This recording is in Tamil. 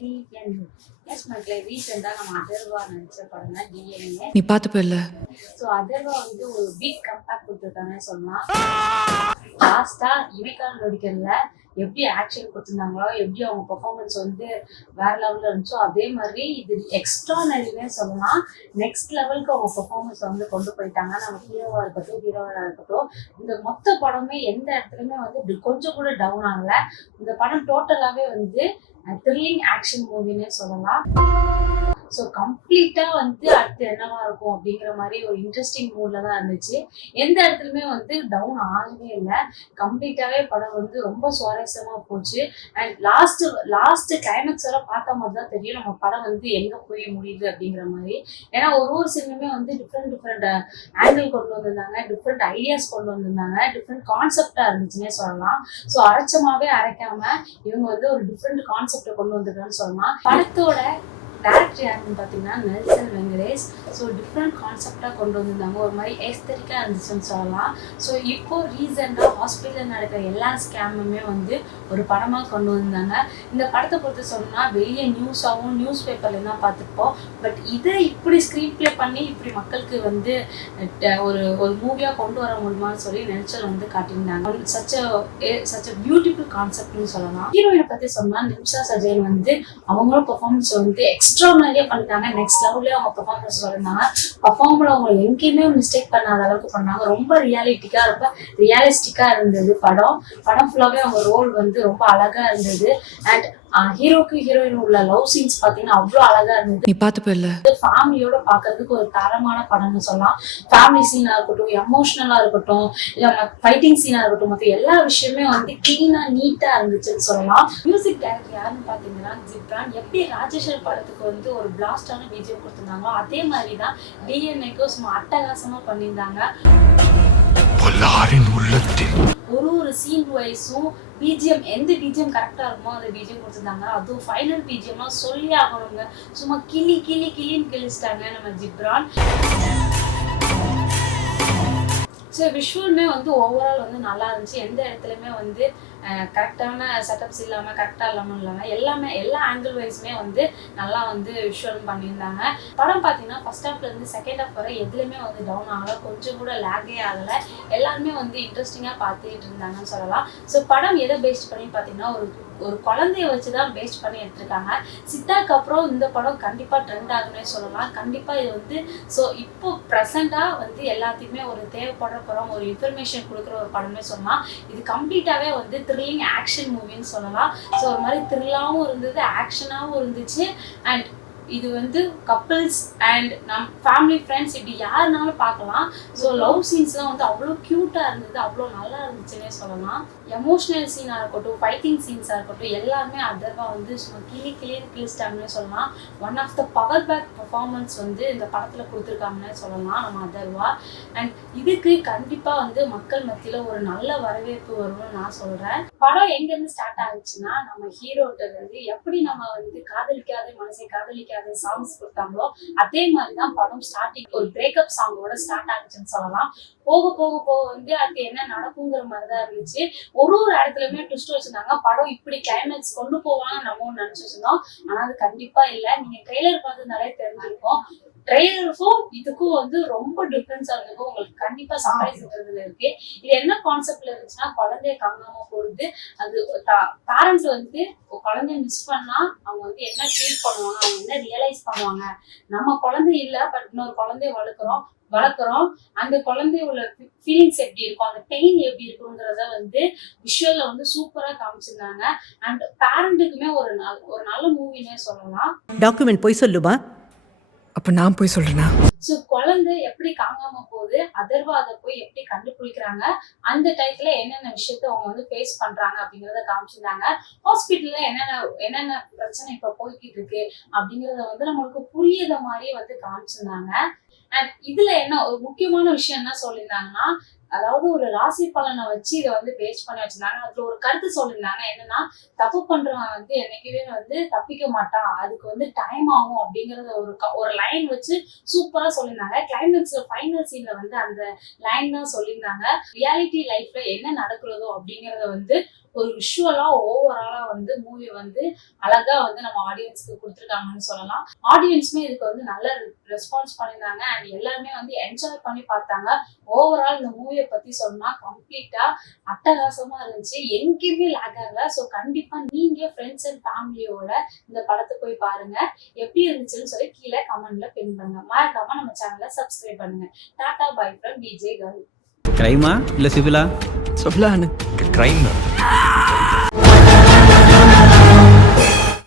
டிஎன். எஸ் மக்களே, ரீசெண்டாக நம்ம அதர்வா நடிச்ச படம் தான் டிஎன்ஏ. நீ பார்த்துப்பல்ல. ஸோ அதர்வா வந்து ஒரு பிக் கம்பேக் கொடுத்துருக்காங்கன்னு சொல்லலாம். லாஸ்டா இமைக்கால நடிக்கிறதுல எப்படி ஆக்ஷன் கொடுத்துருந்தாங்களோ, எப்படி அவங்க பெர்ஃபார்மன்ஸ் வந்து வேற லெவலில் இருந்துச்சோ, அதே மாதிரி இது எக்ஸ்ட்ரானரினே சொல்லலாம். நெக்ஸ்ட் லெவலுக்கு அவங்க பெர்ஃபார்மன்ஸ் வந்து கொண்டு போயிட்டாங்க. நம்ம ஹீரோவாக இருக்கட்டும், ஹீரோயினாக இருக்கட்டும், இந்த மொத்த படமே எந்த இடத்துலையுமே வந்து இப்படி கொஞ்சம் கூட டவுன் ஆகல. இந்த படம் டோட்டலாகவே வந்து த்ரில்லிங் ஆக்ஷன் மூவின்னே சொல்லலாம். ஸோ கம்ப்ளீட்டாக வந்து அடுத்து என்னவா இருக்கும் அப்படிங்கிற மாதிரி ஒரு இன்ட்ரெஸ்டிங் மூடில் தான் இருந்துச்சு. எந்த இடத்துலையுமே வந்து டவுன் ஆகவே இல்லை. கம்ப்ளீட்டாகவே படம் வந்து ரொம்ப சுவாரஸ்யமாக போச்சு. அண்ட் லாஸ்ட் கிளைமேக்ஸ் வர பார்த்த மாதிரி தான் தெரியும் நம்ம படம் வந்து எங்கே போய் முடியுது அப்படிங்கிற மாதிரி. ஏன்னா ஒரு சினிமே வந்து டிஃப்ரெண்ட் ஆங்கிள் கொண்டு வந்திருந்தாங்க, டிஃப்ரெண்ட் ஐடியாஸ் கொண்டு வந்திருந்தாங்க, டிஃப்ரெண்ட் கான்செப்டாக இருந்துச்சுன்னே சொல்லலாம். ஸோ அரைச்சமாகவே அரைக்காம இவங்க வந்து ஒரு டிஃப்ரெண்ட் கான்செப்டை கொண்டு வந்திருக்கான்னு சொல்லலாம். படத்தோட டேரக்டர் யாருன்னு பார்த்தீங்கன்னா நெல்சன் வெங்கடேஷ். ஸோ டிஃப்ரெண்ட் கான்செப்டாக கொண்டு வந்திருந்தாங்க, ஒரு மாதிரி எஸ்தெட்டிக்காக இருந்துச்சுன்னு சொல்லலாம். ஸோ இப்போ ரீசெண்டாக ஹாஸ்பிட்டலில் நடக்கிற எல்லா ஸ்கேமுமே வந்து ஒரு படமாக கொண்டு வந்தாங்க. இந்த படத்தை பொறுத்து சொன்னால் வெளியே நியூஸாகவும் நியூஸ் பேப்பர்ல தான் பார்த்துருப்போம். பட் இதை இப்படி ஸ்க்ரீன் ப்ளே பண்ணி இப்படி மக்களுக்கு வந்து ஒரு மூவியாக கொண்டு வர முடியுமான்னு சொல்லி நெல்சன் வந்து காட்டியிருந்தாங்க. சச் பியூட்டிஃபுல் கான்செப்ட்னு சொல்லலாம். ஹீரோயினை பற்றி சொன்னால் நிமிஷா சஜயன் வந்து அவங்களும் பெர்ஃபார்மன்ஸ் வந்து எக்ஸ்ட்ரானரியா பண்ணிட்டாங்க. நெக்ஸ்ட் லெவல்ல அவங்க பெர்ஃபார்மன்ஸ் பண்ணிருந்தாங்க. பெர்ஃபார்ம்ல அவங்க எங்கேயுமே மிஸ்டேக் பண்ணாத அளவுக்கு பண்ணாங்க. ரொம்ப ரியலிஸ்டிக்கா இருந்தது படம் ஃபுல்லாவே அவங்க ரோல் வந்து ரொம்ப அழகா இருந்தது. அண்ட் ஹீரோக்கு ஹீரோயின் உள்ள லவ் சீன்ஸ் பாத்தீங்கன்னா அவ்வளவு அழகா இருந்தது. நீ பார்த்துப்பல்ல. ஃபேமிலியோட பாக்குறதுக்கு ஒரு தரமான படம்னு சொல்லலாம். ஃபேமிலி சீனா இருக்கட்டும், எமோஷனலா இருக்கட்டும், இல்ல ஃபைட்டிங் சீனா இருக்கட்டும், மற்ற எல்லா விஷயமே வந்து கிளீனா நீட்டா இருந்துச்சுன்னு சொல்லலாம். மியூசிக் டைரக்டர் யாருன்னு பாத்தீங்கன்னா ஜிப்ரான். எப்படி ராஜேஸ்வர் படத்துக்கு வந்து ஒரு பிளாஸ்டான பிஜிஎம் கொடுத்திருந்தாங்களோ அதே மாதிரிதான் டிஎன்ஏக்கும் சும்மா அட்டகாசமா பண்ணியிருந்தாங்க. ஒரு சீன் வைஸும் பிஜிஎம் எந்த பிஜிஎம் கரெக்டா இருக்குமோ அந்த பிஜிஎம் கொடுத்துருந்தாங்க. அதுவும் ஃபைனல் பிஜிஎம்லாம் சொல்லி ஆகணுங்க. சும்மா கிளின்னு கிழிச்சிட்டாங்க நம்ம ஜிப்ரான். ஸோ விஷுவலுமே வந்து ஓவரால் வந்து நல்லா இருந்துச்சு. எந்த இடத்துலையுமே வந்து கரெக்டான செட்டப்ஸ் இல்லாமல் கரெக்டாக இல்லாமல் எல்லா ஆங்கிள் வைஸுமே வந்து நல்லா வந்து விஷுவல் பண்ணியிருந்தாங்க. படம் பார்த்தீங்கன்னா ஃபர்ஸ்ட் ஹாஃப்லேருந்து செகண்ட் ஹாஃப் வரை எதுலையுமே வந்து டவுன் ஆகலை, கொஞ்சம் கூட லேகே ஆகலை. எல்லாருமே வந்து இன்ட்ரெஸ்டிங்காக பார்த்துட்டு இருந்தாங்கன்னு சொல்லலாம். ஸோ படம் எதை பேஸ்ட் பண்ணி பார்த்தீங்கன்னா ஒரு குழந்தைய வச்சு தான் பேஸ்ட் பண்ணி எடுத்திருக்காங்க. சித்தாக்கு அப்புறம் இந்த படம் கண்டிப்பாக ட்ரெண்ட் ஆகுன்னே சொல்லலாம். கண்டிப்பாக இது வந்து ஸோ இப்போ ப்ரெசண்டாக வந்து எல்லாத்துக்குமே ஒரு தேவைப்படுற படம், ஒரு இன்ஃபர்மேஷன் கொடுக்குற ஒரு படமே சொல்லலாம். இது கம்ப்ளீட்டாகவே வந்து த்ரில்லிங் ஆக்ஷன் மூவின்னு சொல்லலாம். ஸோ ஒரு மாதிரி த்ரில்லாகவும் இருந்தது, ஆக்ஷனாகவும் இருந்துச்சு. அண்ட் இது வந்து கப்பிள்ஸ் அண்ட் ஃபேமிலி ஃப்ரெண்ட்ஸ் இப்படி யாருனாலும் பார்க்கலாம். ஸோ லவ் சீன்ஸ்லாம் வந்து அவ்வளோ க்யூட்டாக இருந்தது, அவ்வளோ நல்லா இருந்துச்சுன்னே சொல்லலாம். எமோஷ்னல் சீனாக இருக்கட்டும், ஃபைட்டிங் சீன்ஸாக இருக்கட்டும், எல்லாமே அதர்வா வந்து சும்மா கிழிச்சிட்டாங்கன்னு சொல்லலாம். One of the power pack performance வந்து இந்த படத்தில் கொடுத்துருக்காங்கன்னு சொல்லலாம் நம்ம அதர்வா. அண்ட் இதுக்கு கண்டிப்பாக வந்து மக்கள் மத்தியில் ஒரு நல்ல வரவேற்பு வரும்னு நான் சொல்கிறேன். படம் எங்கேருந்து ஸ்டார்ட் ஆகுச்சுன்னா நம்ம ஹீரோட்டது எப்படி நம்ம வந்து மனசை காதலிக்காத சாங்ஸ் கொடுத்தாங்களோ அதே மாதிரிதான் படம் ஸ்டார்டிங் ஒரு பிரேக்கப் சாங்கோட ஸ்டார்ட் ஆகுச்சுன்னு சொல்லலாம். போக வந்து அது என்ன நடக்குங்கிற மாதிரிதான் இருந்துச்சு. ஒரு இடத்துலயுமே ட்விஸ்ட் வச்சிருந்தாங்க. படம் இப்படி கிளைமேக்ஸ் கொண்டு போவாங்க நம்ம நினைச்சிருந்தோம். ஆனா அது கண்டிப்பா இல்ல. நீங்க ட்ரெய்லர் பார்த்துனாலே தெரிஞ்சிருக்கும். ட்ரெய்லருக்கும் இதுக்கும் வந்து ரொம்ப டிஃபரன்ஸா இருக்கும். உங்களுக்கு கண்டிப்பா சர்ப்ரைஸ் இருக்கு. இது என்ன கான்செப்ட்ல இருந்துச்சுன்னா, குழந்தைய காணாம போறது, அது பேரண்ட்ஸ் வந்து குழந்தைய மிஸ் பண்ணா அவங்க வந்து என்ன ஃபீல் பண்ணுவாங்க, அவங்க என்ன ரியலைஸ் பண்ணுவாங்க. நம்ம குழந்தை இல்ல, பட் இன்னொரு குழந்தைய வளர்க்குறோம். அந்த குழந்தையோட ஃபீலிங்ஸ் எப்படி இருக்கும், அந்த பெயின் எப்படி இருக்குங்கிறத வந்து விஷுவல்ல வந்து சூப்பரா காமிச்சிருந்தாங்க. அண்ட் பேரண்ட்டுக்குமே ஒரு நல்ல மூவினே சொல்லலாம். டாக்குமெண்ட் போய் சொல்லுமா? அப்ப நான் போய் சொல்றேனா? ஸோ குழந்தை எப்படி காணாம போகுது, அதர்வா அதை போய் எப்படி கண்டுபிடிக்கிறாங்க, அந்த டைத்துல என்னென்ன விஷயத்த அவங்க வந்து ஃபேஸ் பண்றாங்க அப்படிங்கறத காமிச்சிருந்தாங்க. ஹாஸ்பிட்டல்ல என்னென்ன பிரச்சனை இப்ப போய்கிட்டு இருக்கு அப்படிங்கறத வந்து நம்மளுக்கு புரியுத மாதிரியே வந்து காமிச்சிருந்தாங்க. அண்ட் இதுல என்ன ஒரு முக்கியமான விஷயம் என்ன சொல்லியிருந்தாங்கன்னா, அதாவது ஒரு ராசி பலனை வச்சு இதை வந்து பேஸ் பண்ணி வச்சிருந்தாங்க. அதுல ஒரு கருத்து சொல்லியிருந்தாங்க. என்னன்னா, தப்பு பண்றவன் வந்து என்னைக்குமே வந்து தப்பிக்க மாட்டான், அதுக்கு வந்து டைம் ஆகும் அப்படிங்கறத ஒரு லைன் வச்சு சூப்பரா சொல்லியிருந்தாங்க. கிளைமேக்ஸ்ல ஃபைனல் சீன்ல வந்து அந்த லைன் தான் சொல்லியிருந்தாங்க. ரியாலிட்டி லைஃப்ல என்ன நடக்கிறதோ அப்படிங்கறத வந்து ஒரு விஷுவலா ஓவராலா வந்து மூவி வந்து அழகா வந்து நம்ம ஆடியன்ஸ்க்கு கொடுத்துருக்காங்கன்னு சொல்லலாம். ஆடியன்ஸுமே இதுக்கு வந்து நல்ல ரெஸ்பான்ஸ் பண்ணியிருந்தாங்க அண்ட் எல்லாருமே வந்து என்ஜாய் பண்ணி பார்த்தாங்க. ஓவரால் இந்த மூவியை பத்தி சொன்னா கம்ப்ளீட்டா அட்டகாசமா இருந்துச்சு, எங்கேயுமே லேக் ஆகல. ஸோ கண்டிப்பா நீங்க ஃப்ரெண்ட்ஸ் அண்ட் ஃபேமிலியோட இந்த படத்தை போய் பாருங்க. எப்படி இருந்துச்சுன்னு சொல்லி கீழே கமெண்ட்ல பின் பண்ணுங்க. மறக்காம நம்ம சேனலை சப்ஸ்கிரைப் பண்ணுங்க. டாடா பை ஃப்ரம் விஜய் கரு. கிரைமா இல்ல சிவிலா? சொல்லு ஆனந்த். கிரைம்